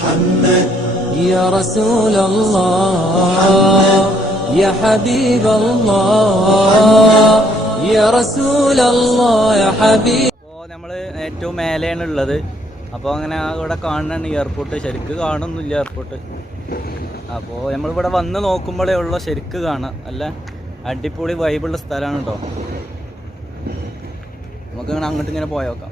محمد يا رسول الله يا حبيب الله يا رسول الله يا حبيب അപ്പോൾ നമ്മൾ ഏറ്റവും മേലെയാണ് ഉള്ളത് അപ്പോൾ അങ്ങനെ ഇവിടെ കാണുന്നുണ്ട് എയർപോർട്ട് ശരിക്ക് കാണുന്നില്ല എയർപോർട്ട് അപ്പോൾ നമ്മളിവിടെ വന്ന് നോക്കുമ്പോഴേ ഉള്ളൂ ശരിക്ക് കാണാം നല്ല അടിപൊളി വൈബുള്ള സ്ഥലമാണ് കേട്ടോ നമുക്കങ്ങനെ അങ്ങോട്ട് ഇങ്ങനെ പോയോക്കാം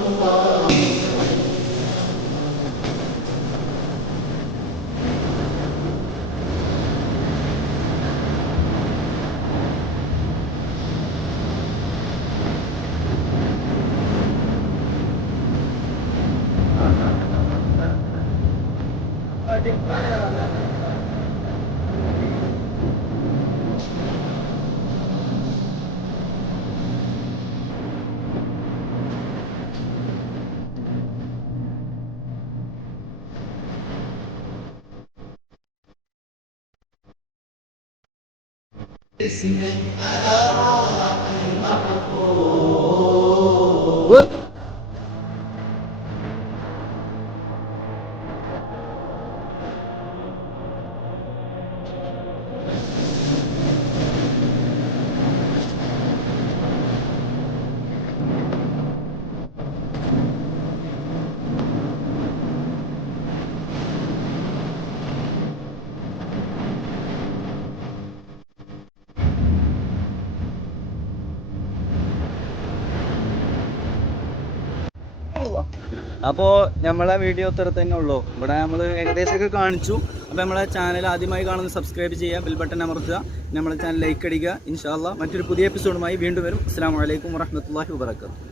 Esse é a alma que അപ്പോൾ നമ്മളെ വീഡിയോ ഇത്ര തന്നെ ഉള്ളൂ. ഇവിടെ നമ്മൾ ഏകദേശം ഒക്കെ കാണിച്ചു. അപ്പോൾ നമ്മളെ ചാനൽ ആദ്യമായി കാണുന്ന സബ്സ്ക്രൈബ് ചെയ്യുക ബിൽ ബട്ടൺ അമർത്തുക നമ്മളെ ചാനൽ ലൈക്ക് അടിക്കുക. ഇൻഷാല്ല മറ്റൊരു പുതിയ എപ്പിസോഡുമായി വീണ്ടും വരും. അസ്സാം വലൈക്കും വറഹമത്തല്ലാഹി വാബർക്കാത്തു